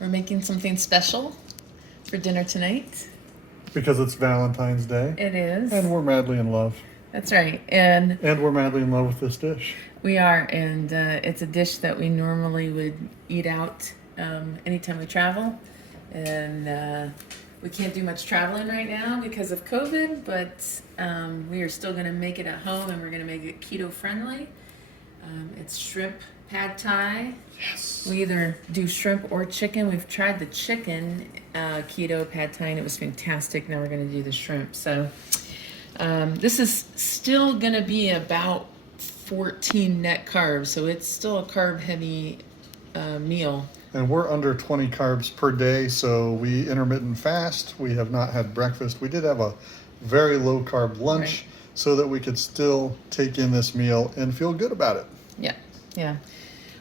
We're making something special for dinner tonight. Because it's Valentine's Day. It is. And we're madly in love. That's right. And we're madly in love with this dish. We are, and it's a dish that we normally would eat out anytime we travel. And we can't do much traveling right now because of COVID, but we are still going to make it at home, and we're going to make it keto friendly. It's shrimp pad thai. Yes. We either do shrimp or chicken. We've tried the chicken keto pad thai, and it was fantastic. Now we're going to do the shrimp. So this is still going to be about 14 net carbs, so it's still a carb heavy meal. And we're under 20 carbs per day, so we intermittent fast. We have not had breakfast. We did have a very low carb lunch, right, so that we could still take in this meal and feel good about it. Yeah.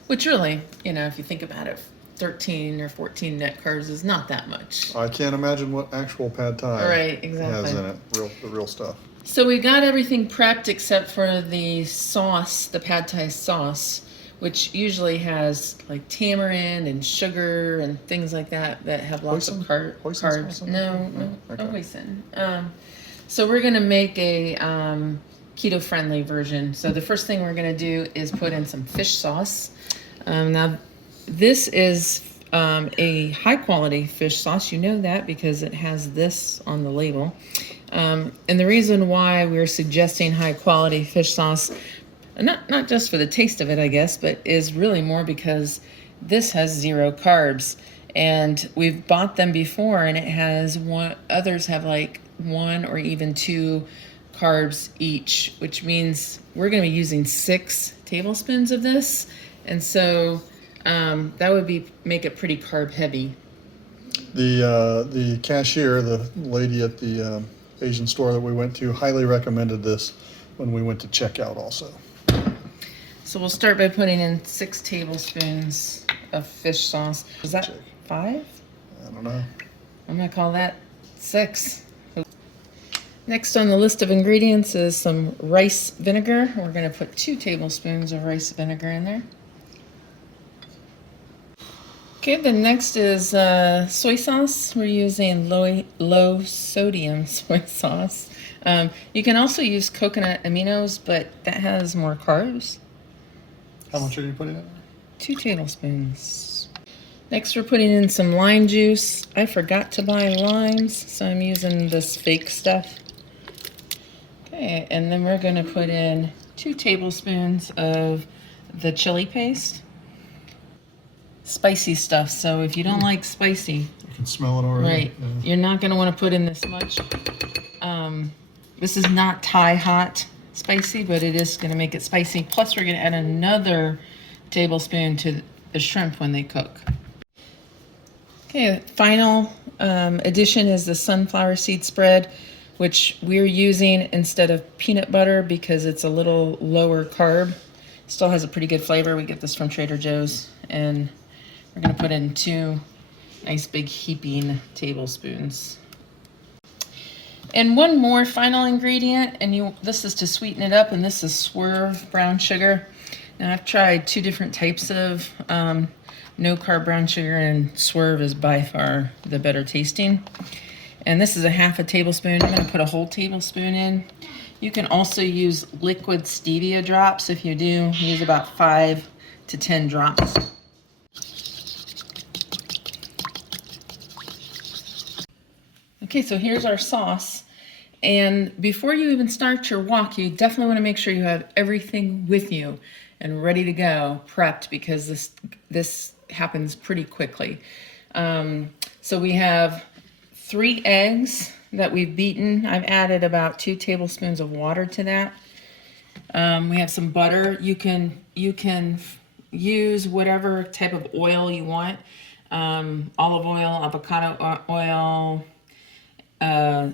Which really, if you think about it, 13 or 14 net carbs is not that much. I can't imagine what actual pad thai right, exactly. has in it, the real stuff. So we got everything prepped except for the sauce, the pad thai sauce, which usually has like tamarind and sugar and things like that have lots of carbs. No hoisin. So we're gonna make a keto-friendly version. So the first thing we're gonna do is put in some fish sauce. Now this is a high-quality fish sauce. You know that because it has this on the label. And the reason why we're suggesting high-quality fish sauce, not just for the taste of it, I guess, but is really more because this has 0 carbs. And we've bought them before, and it has others have like 1 or even 2 carbs each, which means we're going to be using 6 tablespoons of this. And so that would make it pretty carb heavy. The cashier, the lady at the Asian store that we went to, highly recommended this when we went to check out also. So we'll start by putting in 6 tablespoons of fish sauce. Is that 5? I don't know. I'm going to call that 6. Next on the list of ingredients is some rice vinegar. We're going to put 2 tablespoons of rice vinegar in there. Okay, the next is soy sauce. We're using low sodium soy sauce. You can also use coconut aminos, but that has more carbs. How much are you putting in? 2 tablespoons. Next, we're putting in some lime juice. I forgot to buy limes, so I'm using this fake stuff. Okay, and then we're going to put in 2 tablespoons of the chili paste. Spicy stuff, so if you don't like spicy, you can smell it already. Right, yeah. You're not going to want to put in this much. This is not Thai hot spicy, but it is going to make it spicy. Plus, we're going to add another tablespoon to the shrimp when they cook. Okay, final addition is the sunflower seed spread, which we're using instead of peanut butter because it's a little lower carb. Still has a pretty good flavor. We get this from Trader Joe's, and we're going to put in 2 nice big heaping tablespoons. And one more final ingredient, and this is to sweeten it up, and this is Swerve brown sugar. Now I've tried 2 different types of no carb brown sugar, and Swerve is by far the better tasting. And this is a half a tablespoon. I'm going to put a whole tablespoon in. You can also use liquid stevia drops. If you do, use about 5 to 10 drops. Okay, so here's our sauce. And before you even start your walk, you definitely want to make sure you have everything with you and ready to go, prepped, because this happens pretty quickly. So we have 3 eggs that we've beaten. I've added about 2 tablespoons of water to that. We have some butter. You can use whatever type of oil you want. Olive oil, avocado oil,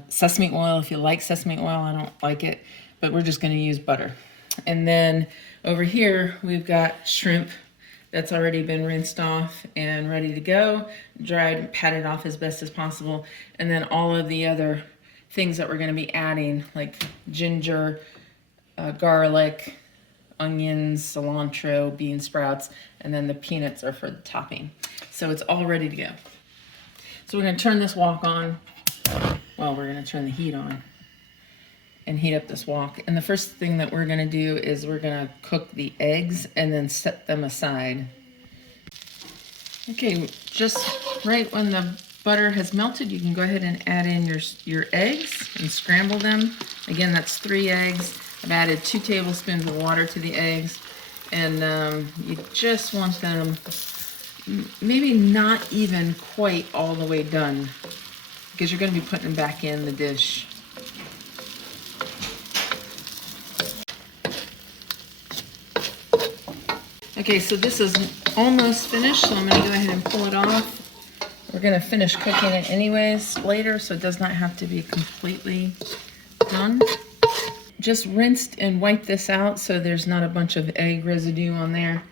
sesame oil if you like sesame oil. I don't like it, but we're just going to use butter. And then over here we've got shrimp that's already been rinsed off and ready to go, dried and patted off as best as possible. And then all of the other things that we're going to be adding, like ginger, garlic, onions, cilantro, bean sprouts, and then the peanuts are for the topping. So it's all ready to go. So we're gonna turn this wok on. Well, we're gonna turn the heat on and heat up this wok. And the first thing that we're gonna do is we're gonna cook the eggs and then set them aside. Okay, just right when the butter has melted, you can go ahead and add in your eggs and scramble them. Again, that's 3 eggs. I've added 2 tablespoons of water to the eggs. And you just want them maybe not even quite all the way done, because you're gonna be putting them back in the dish. Okay, so this is almost finished, so I'm gonna go ahead and pull it off. We're gonna finish cooking it anyways later, so it does not have to be completely done. Just rinsed and wiped this out so there's not a bunch of egg residue on there.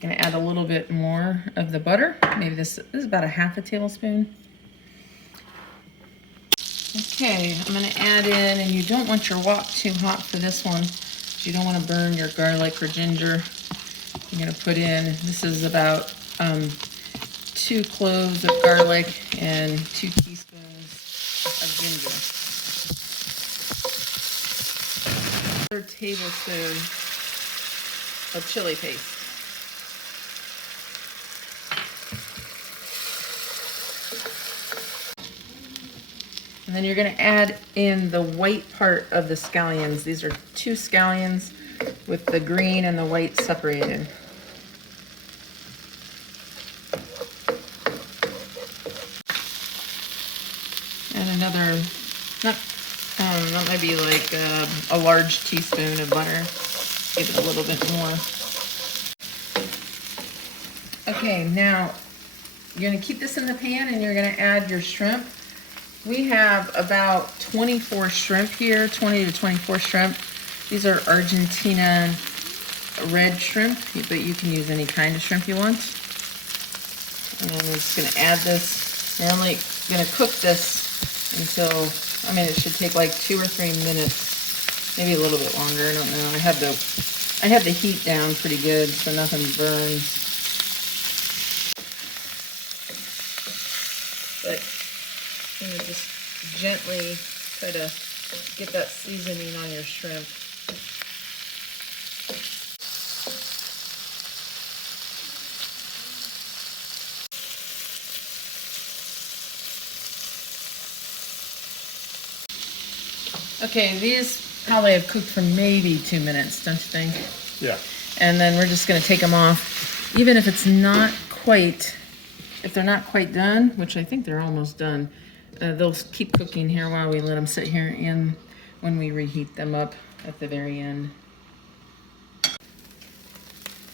Gonna add a little bit more of the butter. Maybe this is about a half a tablespoon. Okay, I'm gonna add in, and you don't want your wok too hot for this one. You don't wanna burn your garlic or ginger. You're gonna put in, this is about 2 cloves of garlic and 2 teaspoons of ginger. 1/3 tablespoon of chili paste. And then you're gonna add in the white part of the scallions. These are 2 scallions with the green and the white separated. And another, that might be like a large teaspoon of butter. Give it a little bit more. Okay, now you're gonna keep this in the pan and you're gonna add your shrimp. We have about 24 shrimp here, 20 to 24 shrimp. These are Argentina red shrimp, but you can use any kind of shrimp you want. And then we're just gonna add this. We're only gonna cook this until, I mean, it should take like 2 or 3 minutes, maybe a little bit longer, I don't know. I have the heat down pretty good so nothing burns. But you know, just gently try to get that seasoning on your shrimp. Okay, these probably have cooked for maybe 2 minutes, don't you think? Yeah. And then we're just gonna take them off. Even if it's not quite, if they're not quite done, which I think they're almost done, they'll keep cooking here while we let them sit here and when we reheat them up at the very end.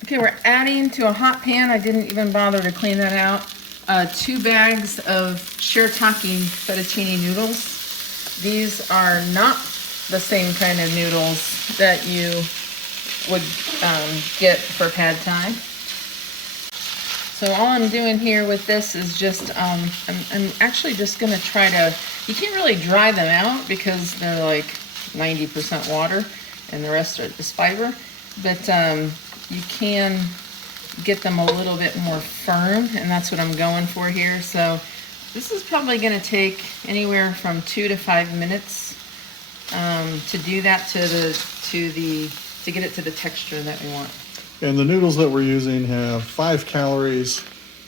Okay, we're adding to a hot pan. I didn't even bother to clean that out. 2 bags of shirataki fettuccine noodles. These are not the same kind of noodles that you would get for pad thai. So all I'm doing here with this is just, I'm actually just gonna try to, you can't really dry them out because they're like 90% water and the rest are just fiber, but you can get them a little bit more firm, and that's what I'm going for here. So this is probably gonna take anywhere from 2 to 5 minutes to do that to get it to the texture that we want. And the noodles that we're using have 5 calories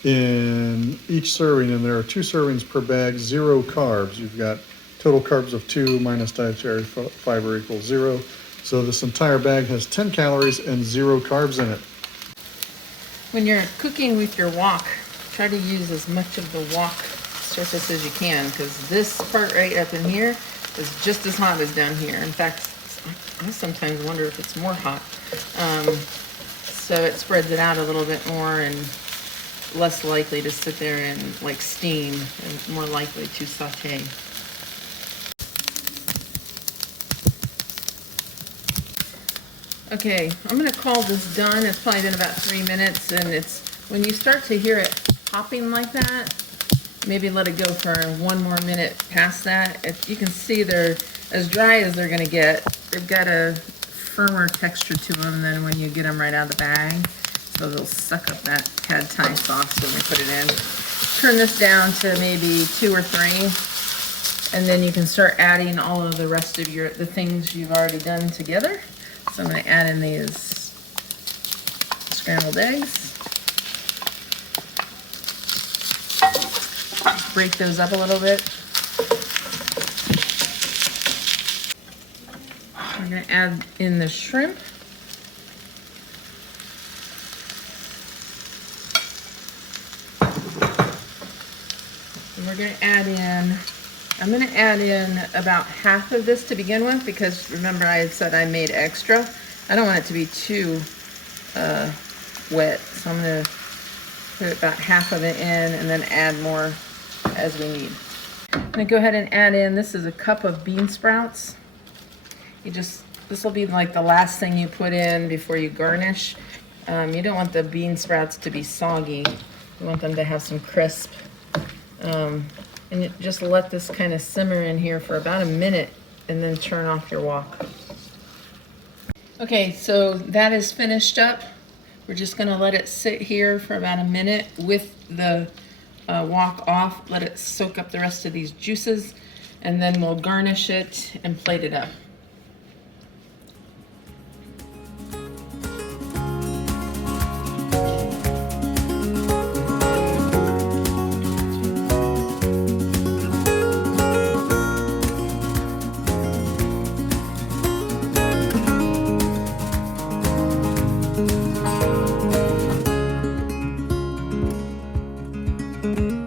in each serving, and there are 2 servings per bag, 0 carbs. You've got total carbs of 2 minus dietary fiber equals 0. So this entire bag has 10 calories and 0 carbs in it. When you're cooking with your wok, try to use as much of the wok surface as you can, because this part right up in here is just as hot as down here. In fact, I sometimes wonder if it's more hot. So it spreads it out a little bit more and less likely to sit there and like steam, and more likely to saute. Okay, I'm gonna call this done. It's probably been about 3 minutes, and it's when you start to hear it popping like that, maybe let it go for 1 more minute past that. If you can see they're as dry as they're gonna get. They've got a firmer texture to them than when you get them right out of the bag. So they'll suck up that pad thai sauce when we put it in. Turn this down to maybe 2 or 3. And then you can start adding all of the rest of the things you've already done together. So I'm going to add in these scrambled eggs. Break those up a little bit. We're going to add in the shrimp. And we're going to add in, I'm going to add in about half of this to begin with, because remember I had said I made extra. I don't want it to be too wet, so I'm going to put about half of it in and then add more as we need. I'm going to go ahead and add in, this is a cup of bean sprouts. This will be like the last thing you put in before you garnish. You don't want the bean sprouts to be soggy. You want them to have some crisp. And you just let this kind of simmer in here for about a minute and then turn off your wok. Okay, so that is finished up. We're just gonna let it sit here for about a minute with the wok off, let it soak up the rest of these juices, and then we'll garnish it and plate it up. Thank you.